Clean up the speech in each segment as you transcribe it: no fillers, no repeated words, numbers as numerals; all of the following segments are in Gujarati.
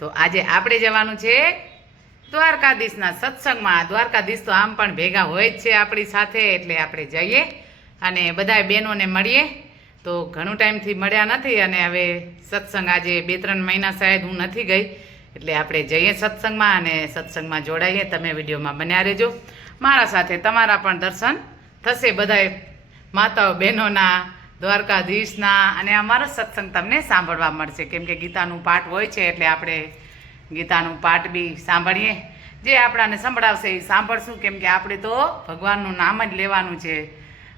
તો આજે આપણે જવાનું છે દ્વારકાધીશના સત્સંગમાં. દ્વારકાધીશ તો આમ પણ ભેગા હોય જ છે આપણી સાથે, એટલે આપણે જઈએ અને બધાય બહેનોને મળીએ. તો ઘણું ટાઈમથી મળ્યા નથી અને હવે સત્સંગ આજે 2-3 મહિના શાયદ હું નથી ગઈ, એટલે આપણે જઈએ સત્સંગમાં અને સત્સંગમાં જોડાઈએ. તમે વિડીયોમાં બન્યા રહેજો, મારા સાથે તમારા પણ દર્શન થશે બધાય માતાઓ બહેનોના, દ્વારકાધીશના, અને અમારો સત્સંગ તમને સાંભળવા મળશે. કેમ કે ગીતાનું પાઠ હોય છે એટલે આપણે ગીતાનું પાઠ બી સાંભળીએ. જે આપણાને સંભળાવશે એ સાંભળશું, કેમ કે આપણે તો ભગવાનનું નામ જ લેવાનું છે.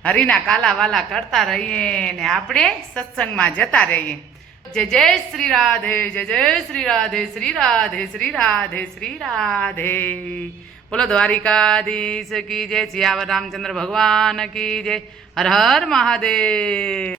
હરિના કાલાવાલા કરતા રહીએ ને આપણે સત્સંગમાં જતા રહીએ. જય જય શ્રી રાધે, જય જય શ્રી રાધે, શ્રી રાધે, શ્રી રાધે, શ્રી રાધે. બોલો દ્વારિકાધીશ કી જય, સિયાવર રામચંદ્ર ભગવાન કી જય. હર હર મહાદેવ.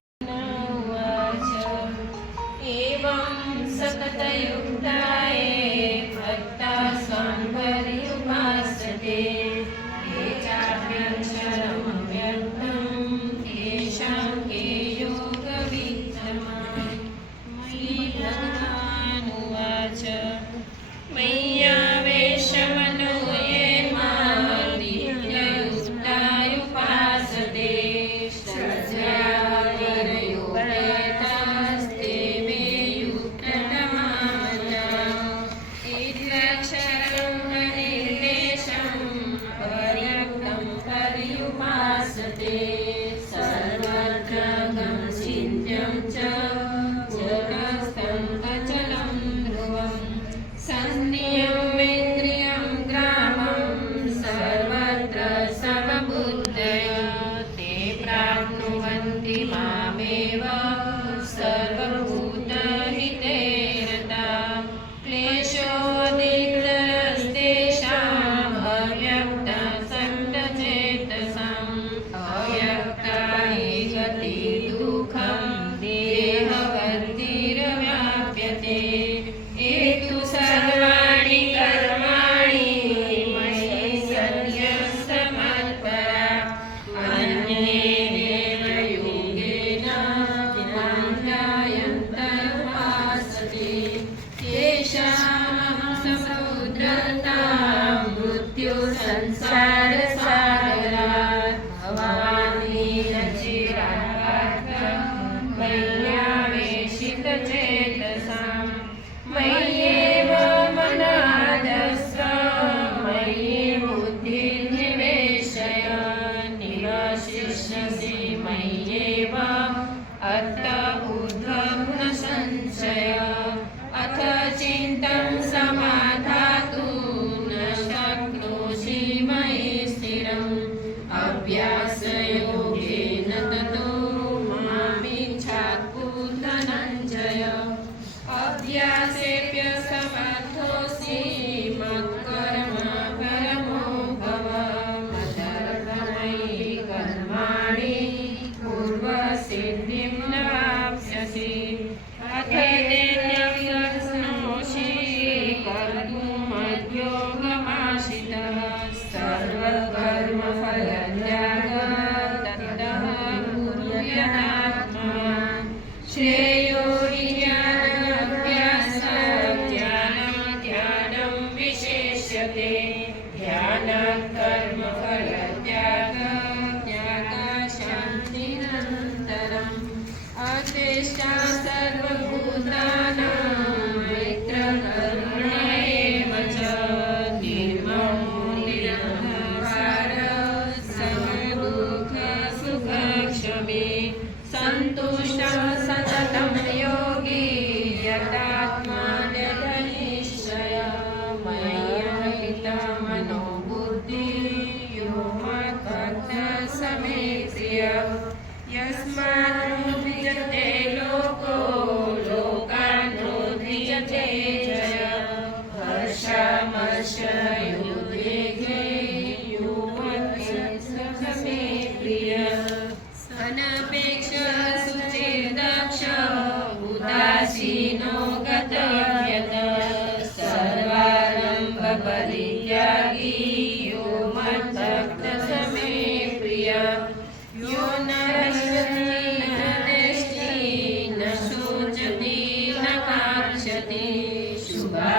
શુભા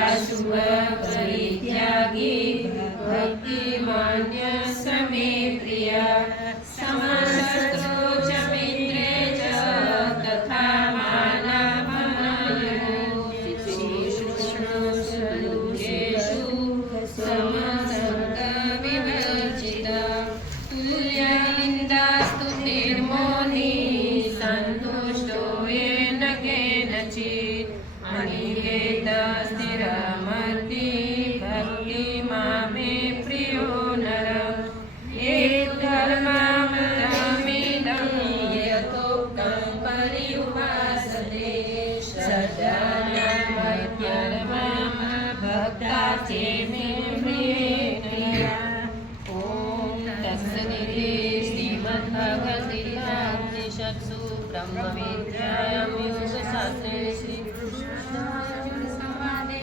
સ્થિરમતિ ભક્તિમાં મે પ્રિયો નર એક ધર્મામૃતમિદં યથોક્તં પરિઉપાસતે સદાનમધ્યર્મમ ભક્તા ચેમે પ્રિયા ઓમ તત્સદિતિ શ્રીમદ્ભગવદ્ગીતાઉપનિષત્સુ બ્રહ્મવિદ્યાયાં યોગશાસ્ત્રે શ્રી કૃષ્ણાર્જુન સંવાદે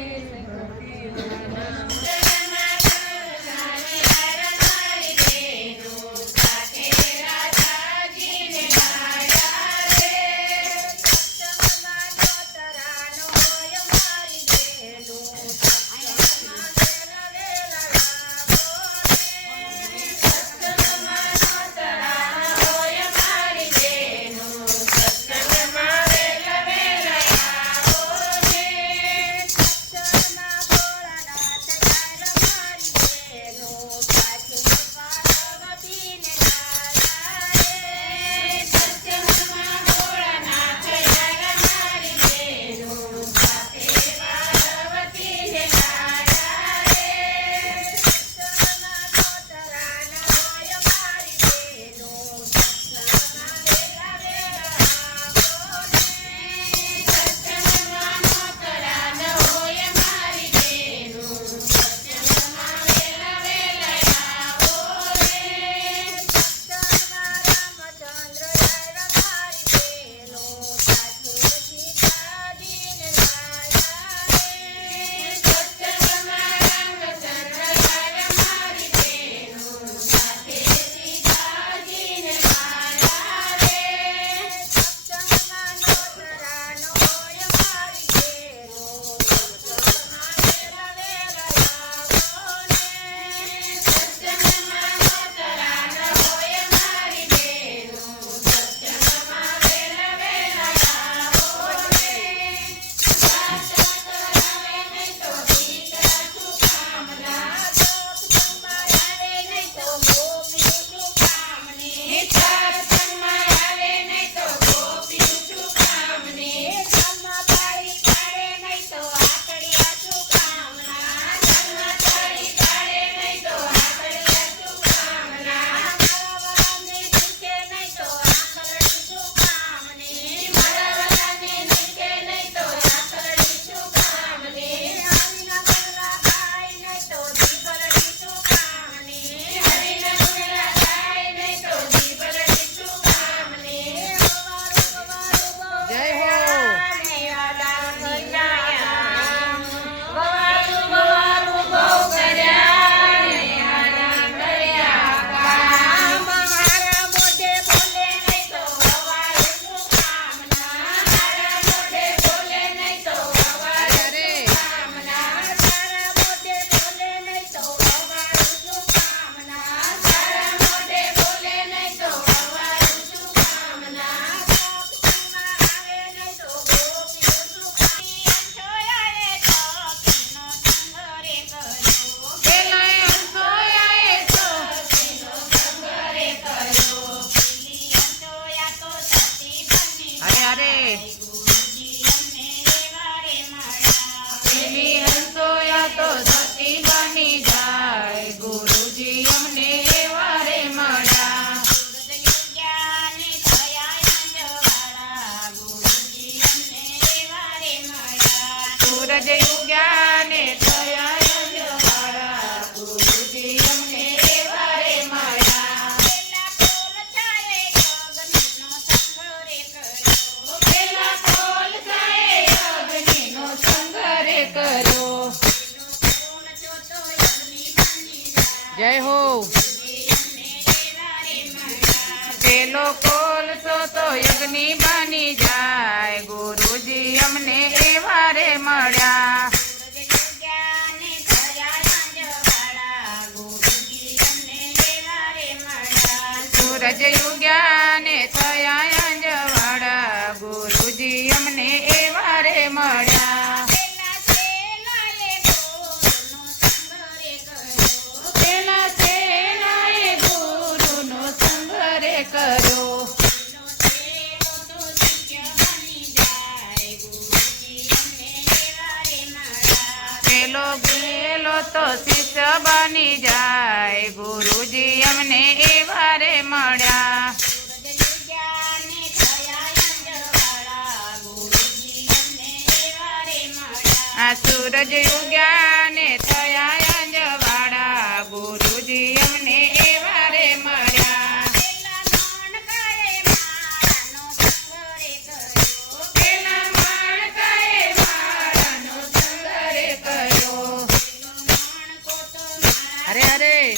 જય હો પેલો કોલસો તો યજ્ઞી બની જાય ગુરુજી અમને એવા રે મળ્યા સૂરજ યુગ્યા ને થયા અંજવાળા ગુરુજી અમને એવા રે મળ્યા પેલા સેનાએ ગુરુનો સંગ રે કર્યો તો શિષ્ય બની જાય ગુરુજી અમને એવા રે મળ્યા આ સૂરજ ઉગ્યા ને થયા અંજવાળા ગુરુજી અમને એવા રે મળ્યા પેલા માણ કહે મારાનો સંગરે કર્યો અરે અરે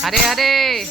અરે અરે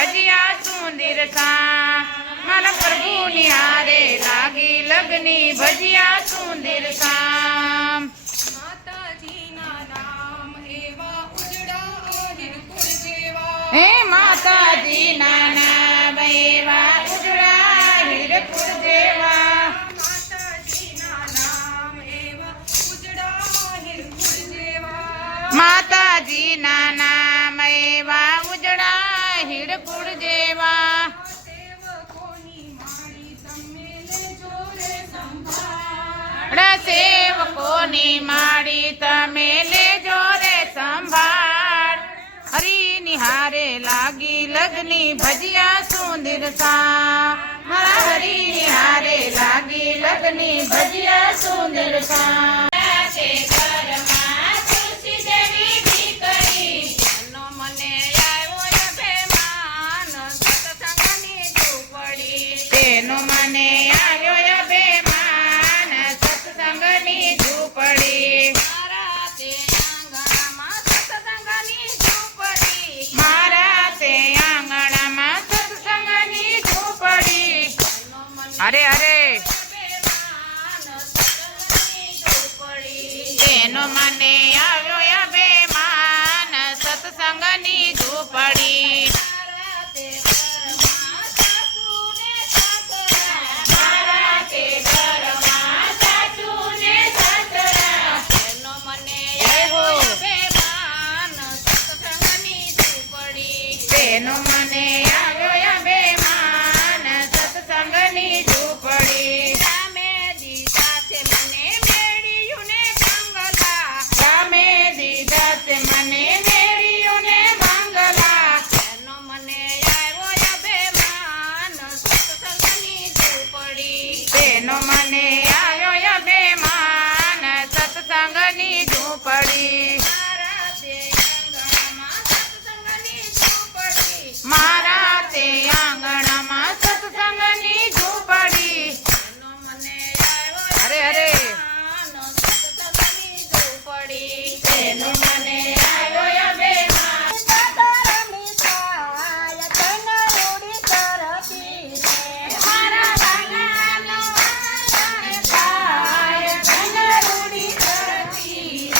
ભજિયા સુંદર સા મારા પ્રભુ નિહારે લાગી લગની ભજિયા સુંદર સા માતાજીના નામ એવા ઉજળા હિરકુળ જેવા હે માતાજી નાના બેવા ઉજળા હિરકુળ જેવા માતાજીના નામ એવા ઉજળા હિરકુળ જેવા માતાજી નાના એવા ઉજળા હિરકુળ જેવા સેવકોની માળી તમે લેજો રે સંભાળ સેવકોની માડી તમે લેજો રે સંભાળ હરી નિહારે લાગી લગની ભજિયા સુંદર સા મારા હરી નિહારે લાગી લગની ભજિયા સુંદર સા નો મને આવ્યો અભિમાન સત્સંગની ઝૂંપડી તેનો મને આવ્યો અભિમાન સત્સંગની ઝૂંપડી મારા તે આંગણામાં સત્સંગની ઝૂંપડી મારા તે આંગણામાં સત્સંગની ઝૂંપડી નો મને અરે અરે અભિમાન સત્સંગની ઝૂંપડી તેનો મને આવ્યો અભિમાન સત્સંગની ઝૂંપડી મારા તે ઘરમાં સાસુને સાસરા મારા તે ઘરમાં સાસુ ને સસરા નો મને એવો અભિમાન સત્સંગની ઝૂંપડી તેનો મને આવ્યો અભિમાન સત્સંગની ઝૂંપડી રામે દીધા છે મને મેળ્યું ને બંગલા તમે દીધા તે મને મેળ્યું ને મંગલા એનો મને આવ્યો અભિમાન સત્સંગની ઝૂંપડી તેનો મને આવ્યો અભિમાન સત્સંગની ઝૂંપડી મારા તે આંગણામાં સત્સંગની મારા તે આંગણામાં સત્સંગની ઝૂંપડી ઝૂંપડી એનો મને આવ્યો અરે અરે અભિમાન સત્સંગની ઝૂંપડી તેનો મને આવ્યો અભિમાન મારા વાલાનો વાલાને થાય ધનરૂડી કરતી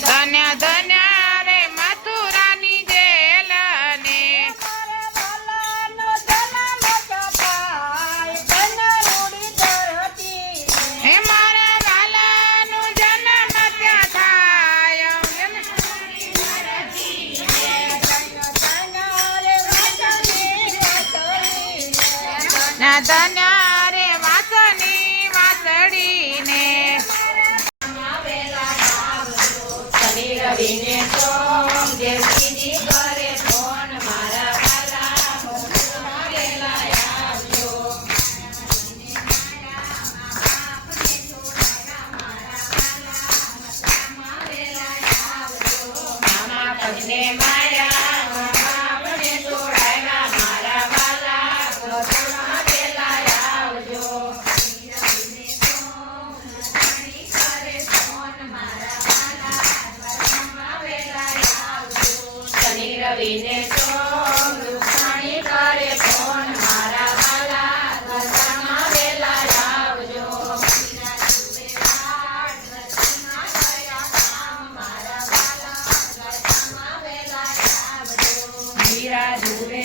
ધન્ય ધન્ય રે મથુરાની જેલ ને હે મારા વાલાનું જન્મ ત્યાં થાય ના ધન્ય રે વાસની વાસળીને શનિ રવિને સોમ દેવજીજી કરે ફોન મારા વાલા મોઢું વેલા આવજો મામા પગને માર્યા બાપને છોડાવ્યા મારા વાલા મોઢું વેલા આવજો શનિ રવિને સોમ દુખાણી કરે ફોન મારા વાલા ઘરમાં વેલા આવજો મીરા જુએ